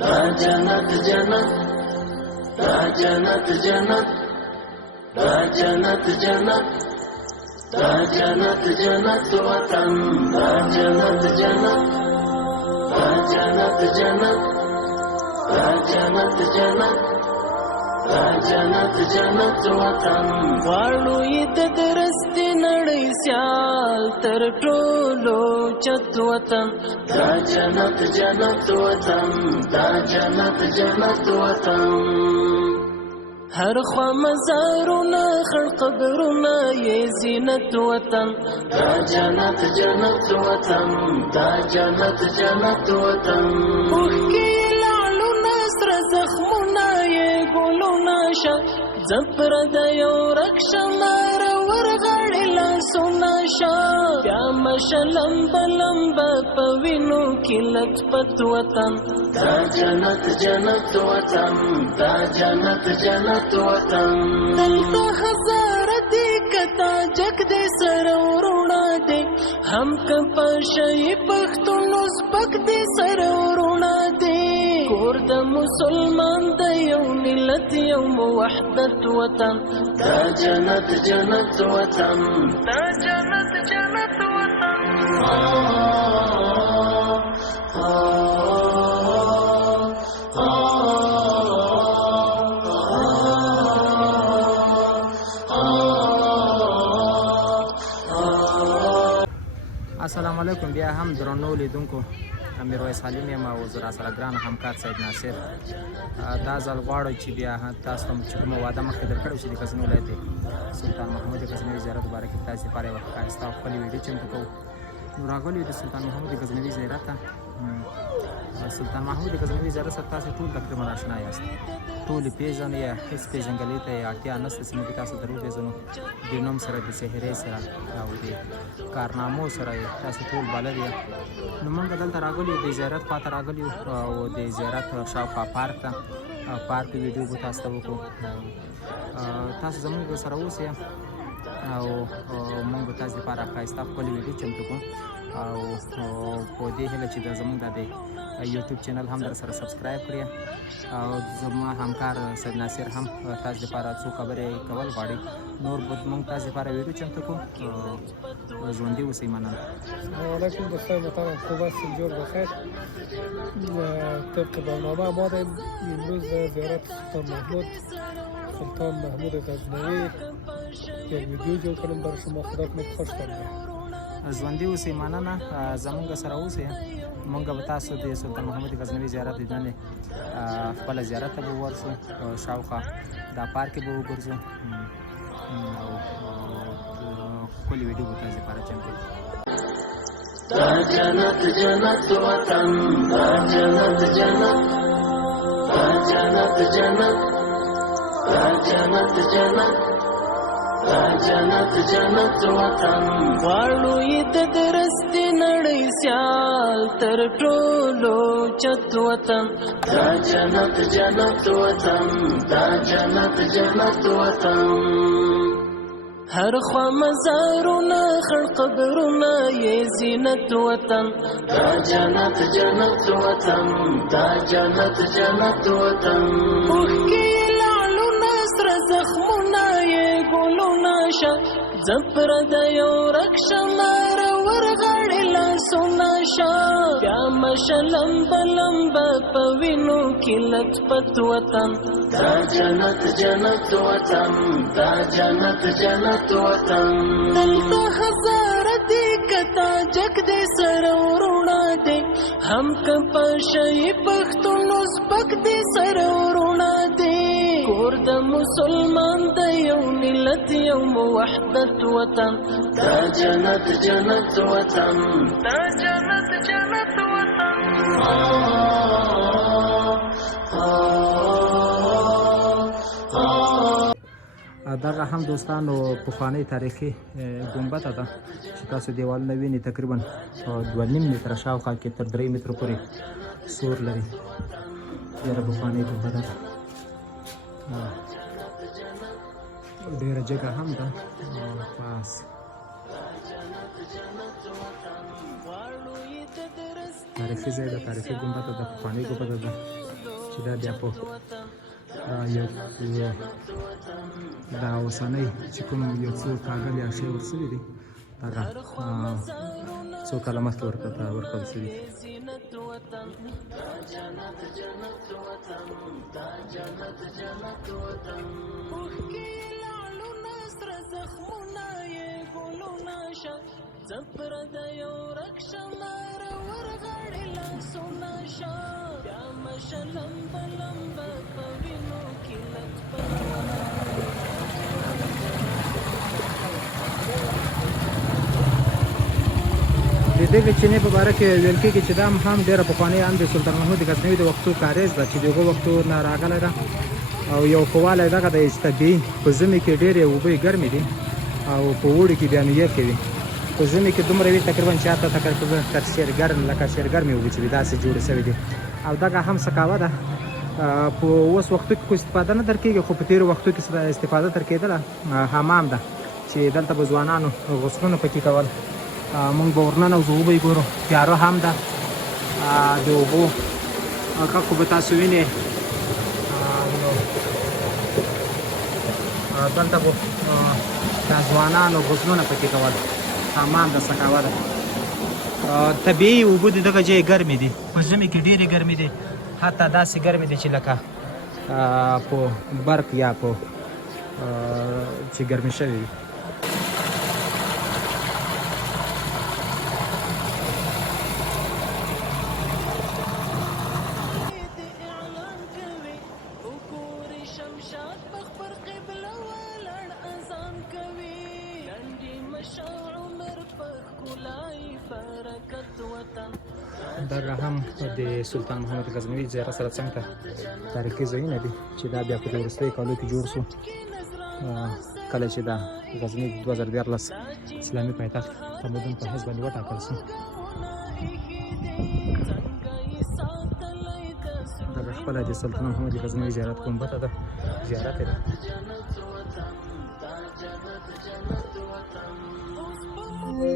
دا جنت جنت دا جنت جنت دا جنت جنت دا جنت جنت وطن دا جنت جنت دا جنت جنت دا جنت جنت دا جنت جنت وطن غواړو یې د درستې نړۍ سیال تر ټولو چت وطن دا جنت جنت وطن دا جنت جنت وطن هر خوا مزارونه خړ قبرونه یې زینت وطن دا جنت جنت وطن دا جنت جنت وطن اوښکې لعلونه سره زخمونه یې ګلونه شه زپر د یو رکشمار ورغړې لاسونه شه بیا مشه لمبه لمبه په وینو کې لطفت وطن دا جنت جنت وطن دا جنت جنت وطن دلته هزاره دي کتا جګ دې سره ورونه دي هم که په شي پښتون سپک دې سره ورونه دي کور د مسلمان د یو ملت یو وحدت وطن دا جنت جنت وطن دا جنت جنت وطن السلام علیکم. بیا هم درنو لیدونکو میرویس حلیم یم او زه راسره ګران همکار سید ناصر دا ځل غواړو چې بیا تاسو هم چې کومه وعده مخکې درکړې چې د غزني ولایت سلطان محمود غزنوي زیارت باره کې تاسو لپاره یوه ښایسته او ښکلې ویډیو چمتو کوو. نو راغلي د سلطان محمود غزنوي زیارت ته. سلطان محمود غزنوي زیارت سره تاسو ټول تقریبا آشنا یاست، ټول یې پېژنئ یا هېڅ پېژندګلوۍ ته یې اړتیا نشته چې موږ تاسو در وپېژنو. د نوم سره د څهرې سره او د کارنامو سره یې تاسو ټول بلد یې. نو موږ دلته راغلي یو د زیارت خواته راغلي یو او د زیارت شاوخوا پارک ته پارک ویډیو به تاسو ته وکړو. تاسو زموږ سره اوسئ او موږ به تاسو لپاره ښایسته ښکلې ویډیو چمتو کوو او په دې هیله چې زموږ د یوټیوب چینل هم در سره سبسکرایب کړئ او زما همکار سید ناصر هم تاسو لپاره څو خبرې کول غواړي. نور به موږ تاسو لپاره ویډیو چمتو کوو. ژوندي اوسئ. مننه. السلام علیکم دوستان محترم، خوب هستید؟ جور بخیر. طبق برنامه ما داریم امروز زیارت سلطان محمود غزنوی یک ویدیو جوړ کردم برای شما. خدا کنه خوش کنه. ژوندي اوسئ. مننه. زموږ سره اوسئ. موږ به تاسو د سلطان محمود غزنوي زیارت لیدنې خپله زیارت ته به ورسو، شاوخوا دا پارک به وګرځو او ښکلې ویډیو به تاسو لپاره چمتو کړو. دا جنت جنت وطن دا جنت جنت دا جنت جنت دا جنت جنت دا جنت جنت وطن غواړو یې د درستې نړۍ سیال تر ټولو چت وطن دا جنت جنت وطن دا جنت جنت وطن هر خوا مزارونه خړ قبرونه یې زینت وطن دا جنت جنت وطن دا جنت جنت وطن اوښکې لعلونه سره زخمونه یې ګلونه شه زپر د یو رکشمار ورغړې لاسونه شه بیا مشه لمبه لمبه په وینو کې لطفت وطن دا جنت جنت وطن دا جنت جنت وطن دلته هزاره دي کتا جګ دې سره ورونه دي هم که په شي پښتون سپک دې سره ورونه دي کور د مسلمان د یو ملت یو وحدت وطن دا جنت جنت وطن دا جنت جنت وطن دغه هم دوستانو پخوانی تاریخي ګنبده ده چې تاسو دیوالونه وینئ، تقریبا 2.5 متره شاوخوا کې تر 3 متره پورې سور لري. ډېره پخوانۍ ګنبده ده، ډېره جګه هم ده. بس تاریخي ځای ده، تاریخي ګنبده ده، پخوانۍ ګنبده ده چې دا بیا په یو دا اوسنۍ چې کوم یو څو کاغذ یا شی ورسوي دي هغه څو کاله مخکې ورکړل شوي دي. د دغې چینې په باره کې ویل کېږي چې دا هم ډېره پخوانۍ هم د سلطان محمود غزنوي د وختو کاریز ده چې د هغو وختو نه راغلی ده او یو ښه والی دغه د طبیعي په ژمي کې ډېرې اوبه ګرمې دي او په اوړي کې بیا نو یخې وي. په ژمي کې دومره وي تقریبا چې هلته تقریبا تر شیرګرم لکه شیرګرمې اوبه چې وي داسې جوړې شوې دي او دغه هم سکاوه ده. په اوس وختو کې استفاده نه درکېږي خو په تېرو وختو کې استفاده تر کېدله. حمام ده چې دلته به ځوانانو غسلونه پکې کول. مونږ به ورننه وځو اوبه یې ګورو، تیاره هم ده د اوبو غږ خو به تاسو وینئ. دلته به دا ځوانانو غسلونه پکې کول. حمام ده، سکاوه ده. طبیعي اوبه د دغه ځای ګرمې دي، په ژمي کې ډېرې ګرمې دي، حتی داسې ګرمې دي چې لکه په برق یا په چې ګرمې شوې وي. دغه هم د سلطان محمد غزنوي زیارت سره څنګ ته تاریخي ځایونه دي چې دا بیا په وروستیو کالو کې جوړ شو کله چې دا غزني 2014 اسلامي پایتخت تمدن په حیث باندې وټاکل شو. دغه خپله د سلطان محمد غزنوي زیارت ګنبده ده، زیارت یې ده.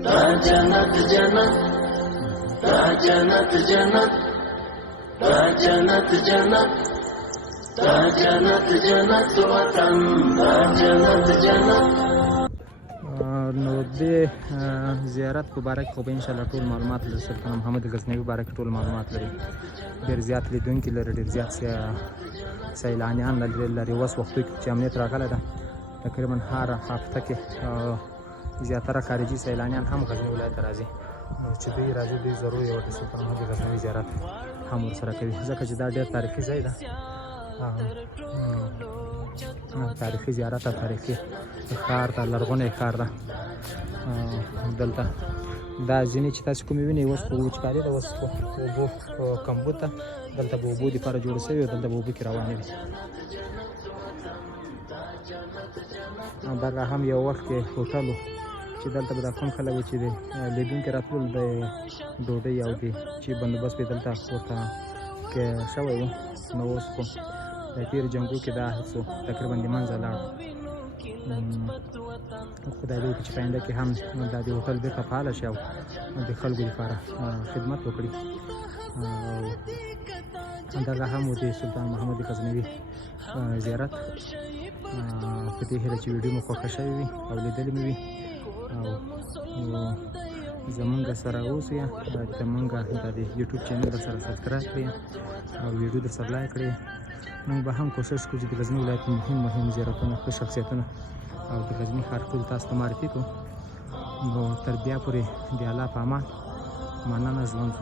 دا جنت جنت، دا جنت جنت، دا جنت جنت، دا جنت جنت وطن، دا جنت جنت. نو د زیارت په باره کې خو به انشاءالله ټول معلومات لري. سلطان محمد غزنوي په باره کې ټول معلومات لري، ډېر زیات لیدونکي لري، ډېر زیات سیلانیان لري. اوس وختو کې چې امنیت راغلی ده تقریبا هر هفته کې زیاتره خارجي سیلانیان هم غزني ولایت ته راځي. نو چې دوی راځي دوی ضرور یو د سلطان محمد غزنوي زیارت هم ورسره کوي ځکه چې دا ډېر تاریخي ځای ده. تاریخي زیارت ده، تاریخي ښار ده، لرغونی ښار ده. دلته دا ځینې چې تاسو کومې وینئ اوس په وچکالي ده، اوس په اوبو کمبود ده. دلته به اوبو دپاره جوړې شوي او دلته به اوبه کې روانې وي. دغه هم یو وخت کې هوټل و چې دلته به دا کوم خلک و چې د لیدونکي راتلل د ډوډۍ او د چې بندوبست به دلته ورته شوی و. نو اوس خو د تېرو جنګو کې دا هڅو تقریبا د منځه لاړ. خدای دې وکړي چې په آینده کې هم دا د هوټل بېرته فعاله شي او د خلکو لپاره خدمت وکړي. دغه هم و د سلطان محمد غزنوي زیارت. په دې هیله چې ویډیو مو خوښه شوې وي او لیدلې مې وي او زمونږ سره اوسئ، زمونږ د یوټیوب چینل درسره سبسکرایب کړئ او ویډیو درسره لایک کړئ. موږ به هم کوشش کوو چې د غزني ولایت مهم زیارتونه، ښه شخصیتونه او د غزني ښار ټول تاسو ته معرفي کړو. نو تر بیا پورې د الله په امان، مننه، ژوند.